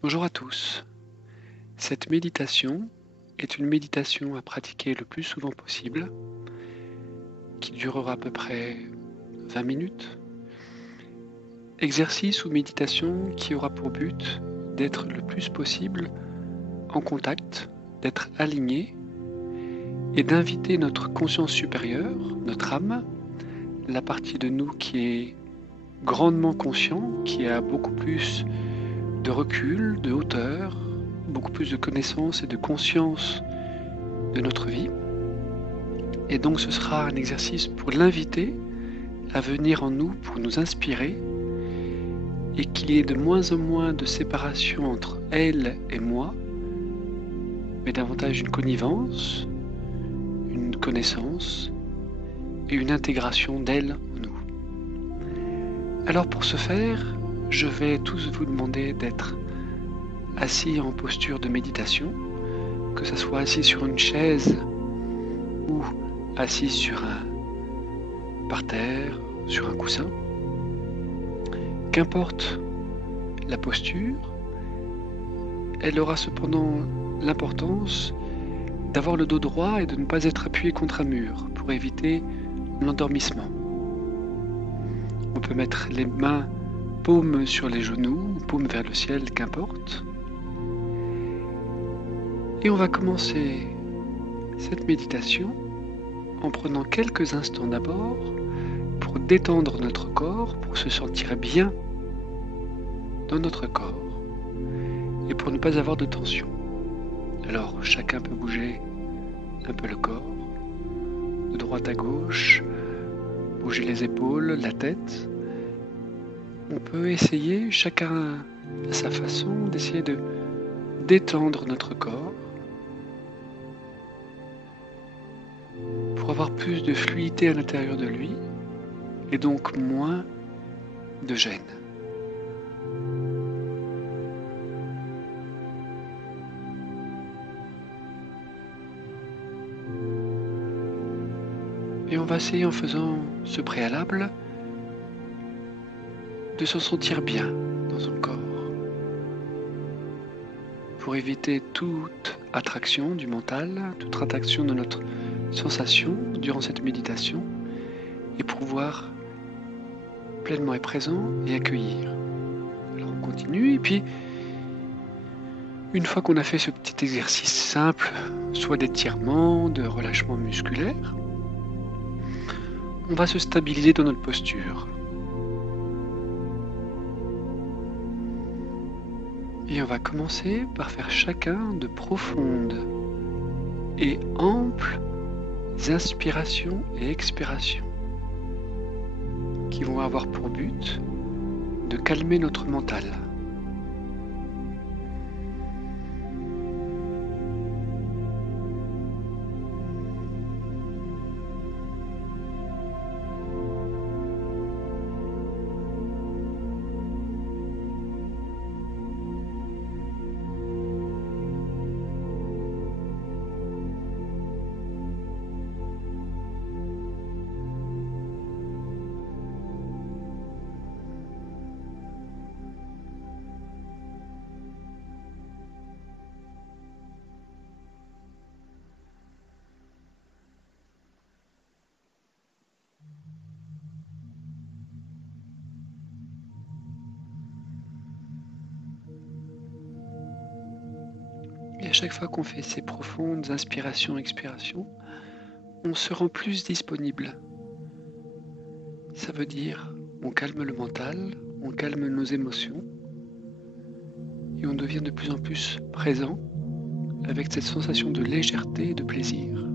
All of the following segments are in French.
Bonjour à tous. Cette méditation est une méditation à pratiquer le plus souvent possible, qui durera à peu près 20 minutes. Exercice ou méditation qui aura pour but d'être le plus possible en contact, d'être aligné et d'inviter notre conscience supérieure, notre âme, la partie de nous qui est grandement conscient, qui a beaucoup plus de recul, de hauteur, beaucoup plus de connaissance et de conscience de notre vie. Et donc ce sera un exercice pour l'inviter à venir en nous pour nous inspirer et qu'il y ait de moins en moins de séparation entre elle et moi, mais davantage une connivence, une connaissance et une intégration d'elle en nous. Alors pour ce faire, je vais tous vous demander d'être assis en posture de méditation, que ce soit assis sur une chaise ou assis par terre, sur un coussin. Qu'importe la posture, elle aura cependant l'importance d'avoir le dos droit et de ne pas être appuyé contre un mur pour éviter l'endormissement. On peut mettre les mains paumes sur les genoux, paumes vers le ciel, qu'importe. Et on va commencer cette méditation en prenant quelques instants d'abord pour détendre notre corps, pour se sentir bien dans notre corps et pour ne pas avoir de tension. Alors chacun peut bouger un peu le corps, de droite à gauche, bouger les épaules, la tête. On peut essayer, chacun à sa façon, d'essayer de détendre notre corps pour avoir plus de fluidité à l'intérieur de lui et donc moins de gêne. Et on va essayer en faisant ce préalable de se sentir bien dans son corps pour éviter toute attraction du mental, toute attraction de notre sensation durant cette méditation et pouvoir pleinement être présent et accueillir. Alors on continue et puis une fois qu'on a fait ce petit exercice simple, soit d'étirement, de relâchement musculaire, on va se stabiliser dans notre posture. Et on va commencer par faire chacun de profondes et amples inspirations et expirations qui vont avoir pour but de calmer notre mental. Et à chaque fois qu'on fait ces profondes inspirations-expirations, on se rend plus disponible. Ça veut dire on calme le mental, on calme nos émotions et on devient de plus en plus présent avec cette sensation de légèreté et de plaisir.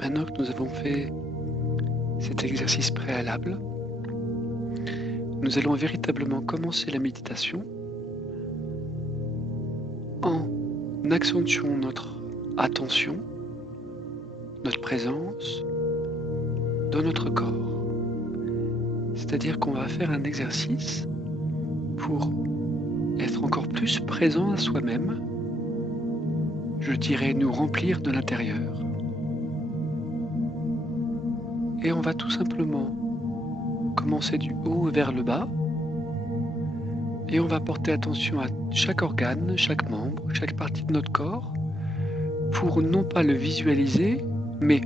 Maintenant que nous avons fait cet exercice préalable, nous allons véritablement commencer la méditation en accentuant notre attention, notre présence dans notre corps. C'est-à-dire qu'on va faire un exercice pour être encore plus présent à soi-même, je dirais nous remplir de l'intérieur. Et on va tout simplement commencer du haut vers le bas et on va porter attention à chaque organe, chaque membre, chaque partie de notre corps pour non pas le visualiser, mais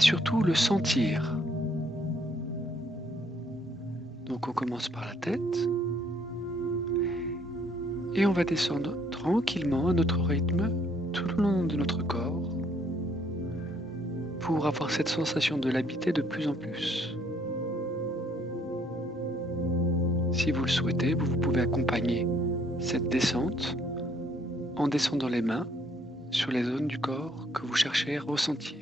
surtout le sentir. Donc on commence par la tête et on va descendre tranquillement à notre rythme tout le long de notre corps pour avoir cette sensation de l'habiter de plus en plus. Si vous le souhaitez, vous pouvez accompagner cette descente en descendant les mains sur les zones du corps que vous cherchez à ressentir.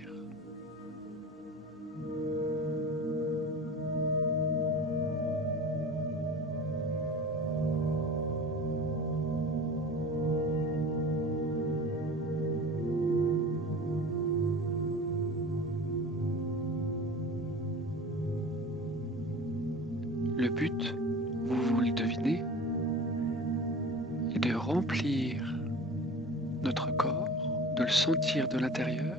Le but, vous le devinez, est de remplir notre corps, de le sentir de l'intérieur,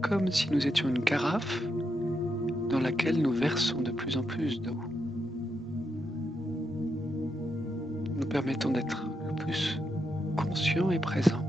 comme si nous étions une carafe dans laquelle nous versons de plus en plus d'eau. Nous permettons d'être le plus conscient et présent.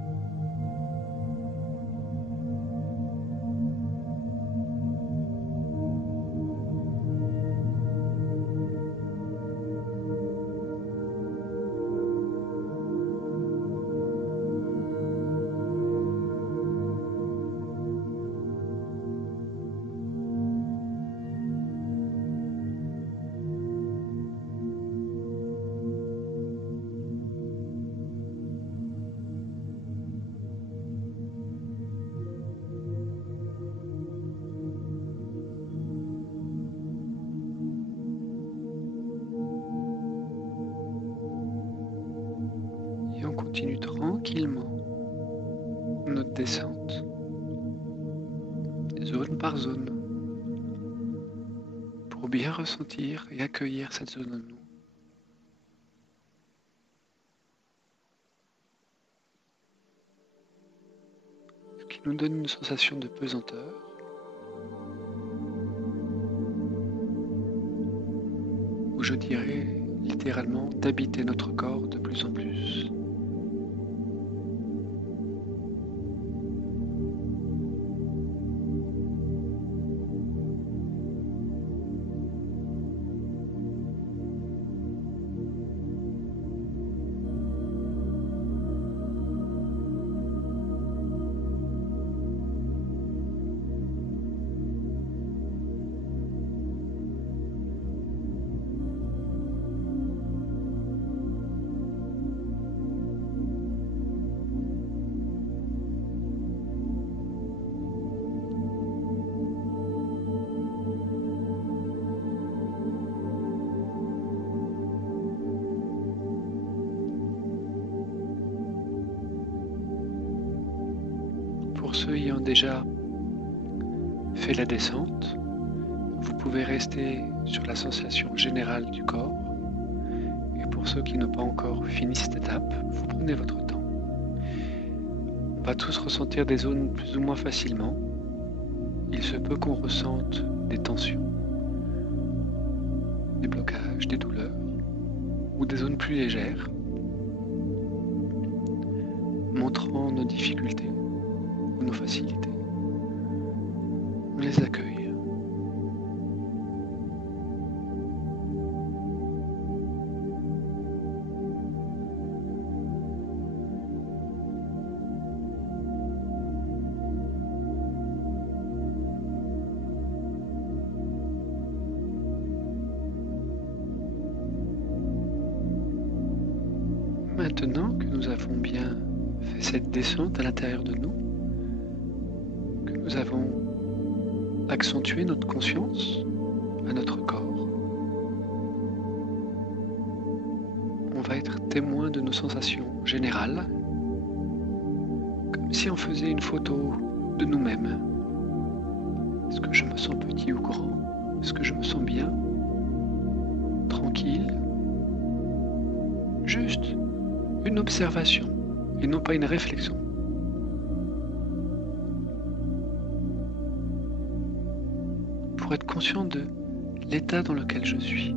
Continue tranquillement notre descente, zone par zone, pour bien ressentir et accueillir cette zone en nous. Ce qui nous donne une sensation de pesanteur, ou je dirais littéralement d'habiter notre corps de plus en plus. Pour ceux ayant déjà fait la descente, vous pouvez rester sur la sensation générale du corps. Et pour ceux qui n'ont pas encore fini cette étape, vous prenez votre temps. On va tous ressentir des zones plus ou moins facilement. Il se peut qu'on ressente des tensions, des blocages, des douleurs, ou des zones plus légères, montrant nos difficultés ou nos facilités. On les accueille. Maintenant que nous avons bien fait cette descente à l'intérieur de nous, nous avons accentué notre conscience à notre corps, on va être témoin de nos sensations générales, comme si on faisait une photo de nous-mêmes. Est-ce que je me sens petit ou grand? Est-ce que je me sens bien? Tranquille? Juste une observation et non pas une réflexion. Pour être conscient de l'état dans lequel je suis.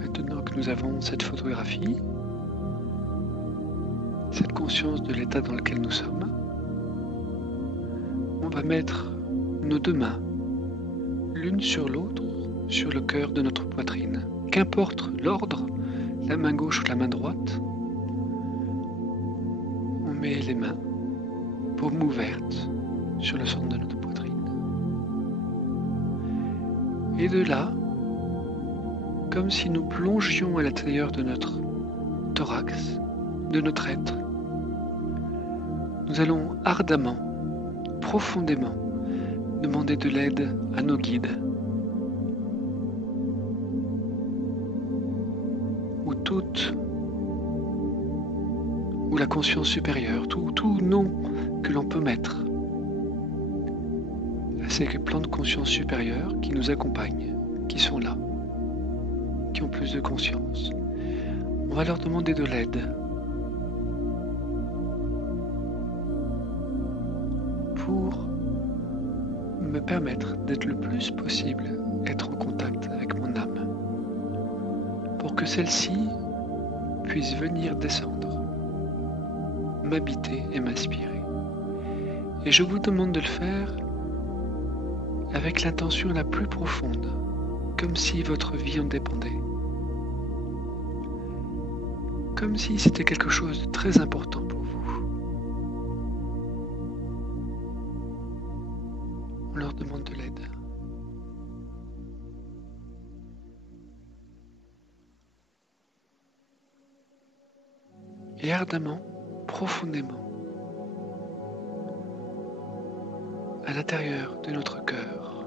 Maintenant que nous avons cette photographie, cette conscience de l'état dans lequel nous sommes, on va mettre nos deux mains, l'une sur l'autre, sur le cœur de notre poitrine. Qu'importe l'ordre, la main gauche ou la main droite, on met les mains, paume ouverte, sur le centre de notre poitrine. Et de là, comme si nous plongions à l'intérieur de notre thorax, de notre être, nous allons ardemment, profondément, demander de l'aide à nos guides, ou la conscience supérieure, tout nom que l'on peut mettre à ces plans de conscience supérieure qui nous accompagnent, qui sont là, qui ont plus de conscience. On va leur demander de l'aide pour me permettre d'être le plus possible, être en contact avec mon âme, pour que celle-ci puisse venir descendre, m'habiter et m'inspirer. Et je vous demande de le faire avec l'intention la plus profonde, comme si votre vie en dépendait. Comme si c'était quelque chose de très important pour vous. On leur demande de l'aide. Et ardemment, profondément, à l'intérieur de notre cœur,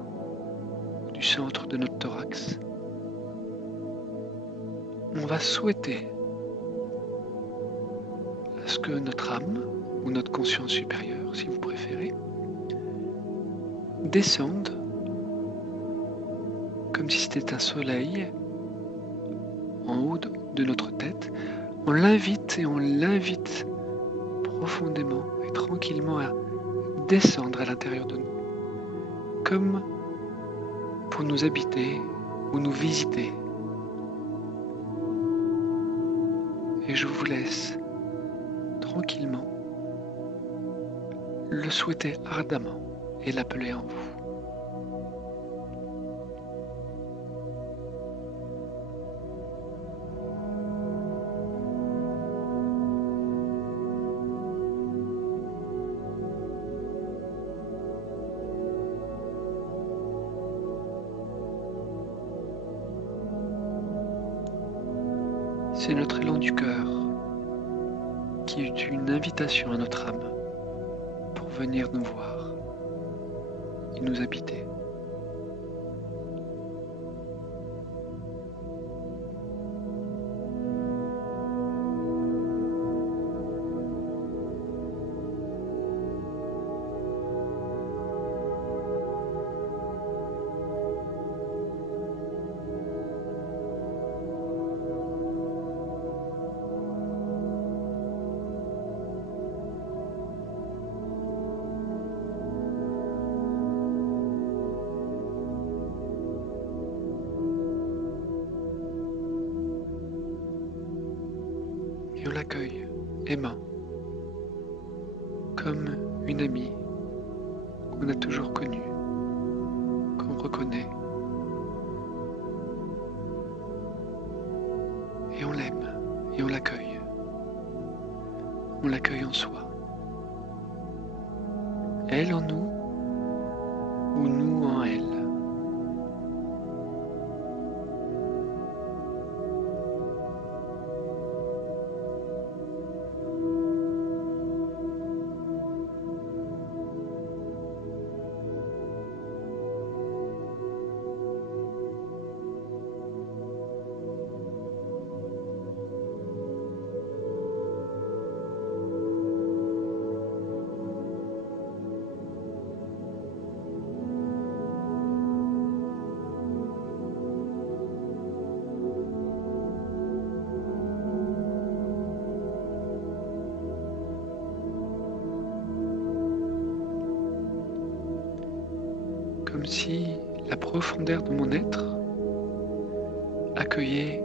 du centre de notre thorax, on va souhaiter à ce que notre âme, ou notre conscience supérieure, si vous préférez, descende comme si c'était un soleil en haut de notre tête. On l'invite et on l'invite profondément et tranquillement à descendre à l'intérieur de nous, comme pour nous habiter ou nous visiter. Et je vous laisse tranquillement le souhaiter ardemment et l'appeler en vous. C'est notre élan du cœur qui est une invitation à notre âme pour venir nous voir et nous habiter. Et on l'accueille, aimant, comme une amie qu'on a toujours connue, qu'on reconnaît, et on l'aime et on l'accueille. On l'accueille en soi. Elle en nous ou nous en elle. Comme si la profondeur de mon être accueillait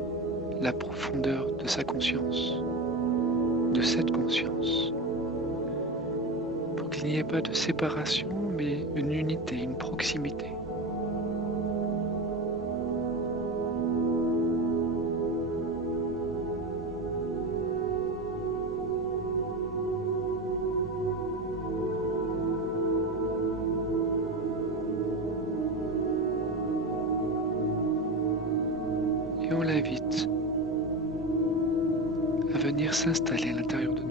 la profondeur de sa conscience, de cette conscience, pour qu'il n'y ait pas de séparation, mais une unité, une proximité. Et on l'invite à venir s'installer à l'intérieur de nous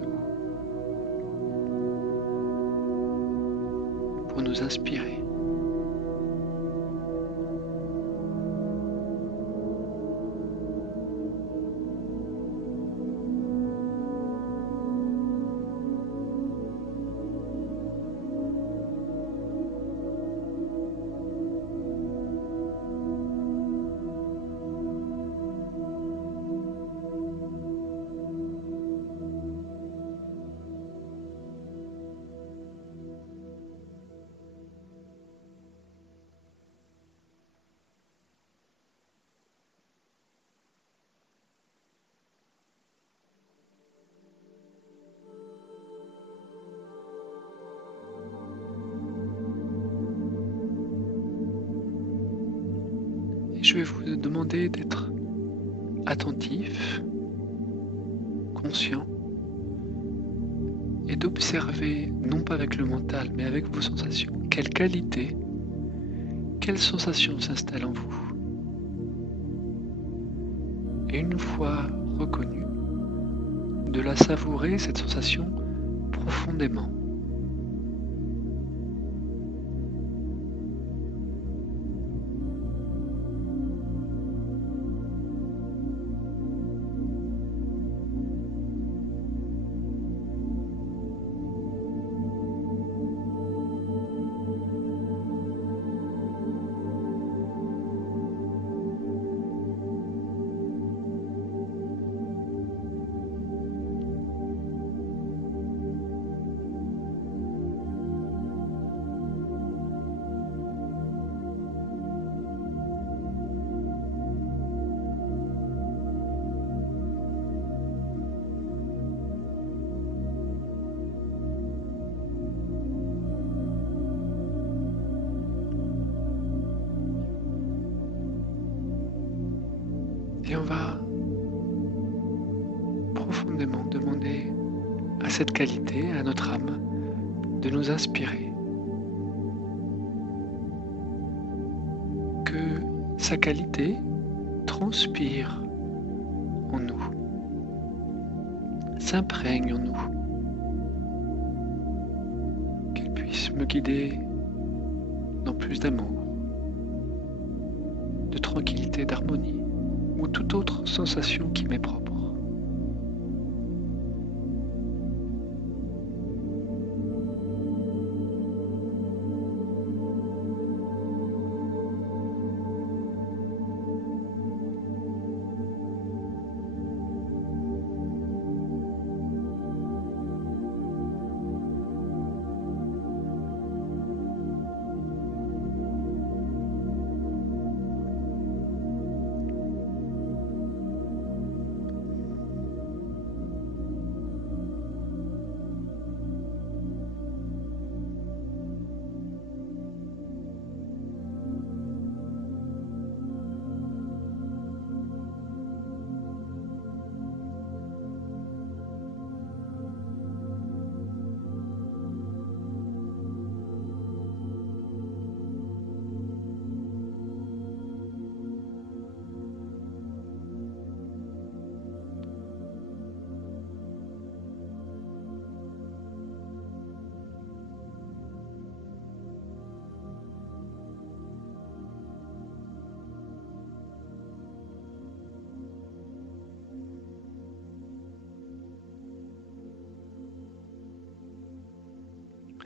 pour nous inspirer. Je vais vous demander d'être attentif, conscient, et d'observer, non pas avec le mental, mais avec vos sensations, quelle qualité, quelle sensation s'installe en vous. Et une fois reconnue, de la savourer, cette sensation, profondément. Et on va profondément demander à cette qualité, à notre âme, de nous inspirer. Que sa qualité transpire en nous, s'imprègne en nous, qu'elle puisse me guider dans plus d'amour, de tranquillité, d'harmonie, ou toute autre sensation qui m'est propre.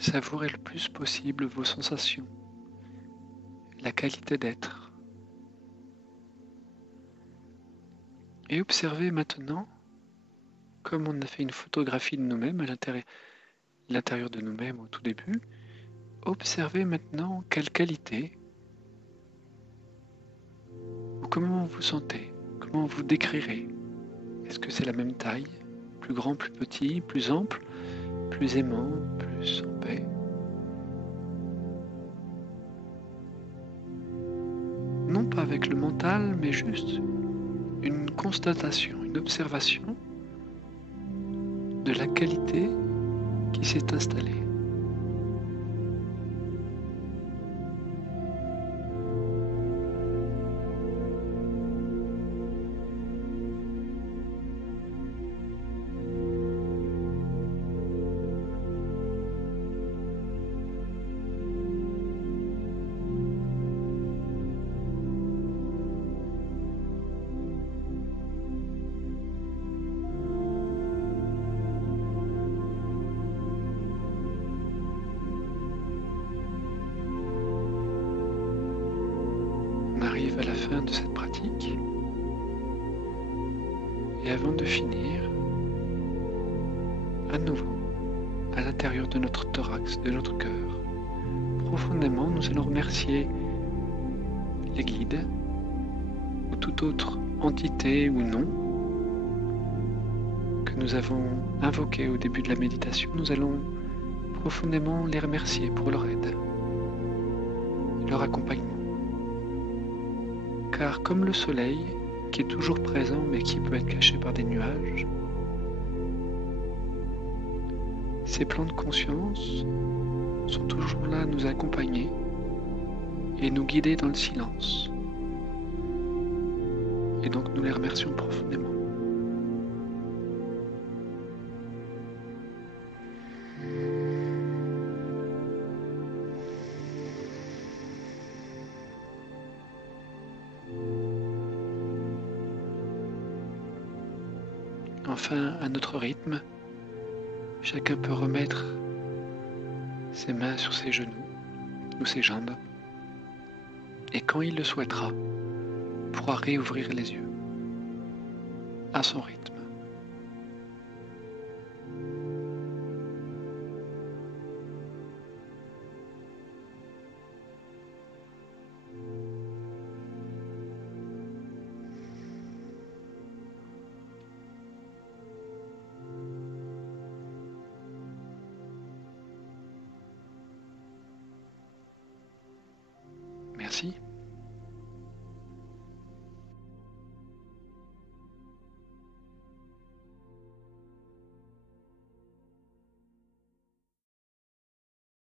Savourez le plus possible vos sensations, la qualité d'être. Et observez maintenant, comme on a fait une photographie de nous-mêmes à l'intérieur de nous-mêmes au tout début, observez maintenant quelle qualité ou comment vous vous sentez, comment vous décrirez. Est-ce que c'est la même taille, plus grand, plus petit, plus ample, plus aimant, plus en paix? Non pas avec le mental, mais juste une constatation, une observation de la qualité qui s'est installée. On arrive à la fin de cette pratique et avant de finir, à nouveau, à l'intérieur de notre thorax, de notre cœur, profondément, nous allons remercier les guides ou toute autre entité ou non que nous avons invoqué au début de la méditation. Nous allons profondément les remercier pour leur aide, leur accompagnement. Car comme le soleil, qui est toujours présent mais qui peut être caché par des nuages, ces plans de conscience sont toujours là à nous accompagner et nous guider dans le silence. Et donc nous les remercions profondément. Enfin, à notre rythme, chacun peut remettre ses mains sur ses genoux ou ses jambes et quand il le souhaitera, pourra réouvrir les yeux à son rythme. Merci.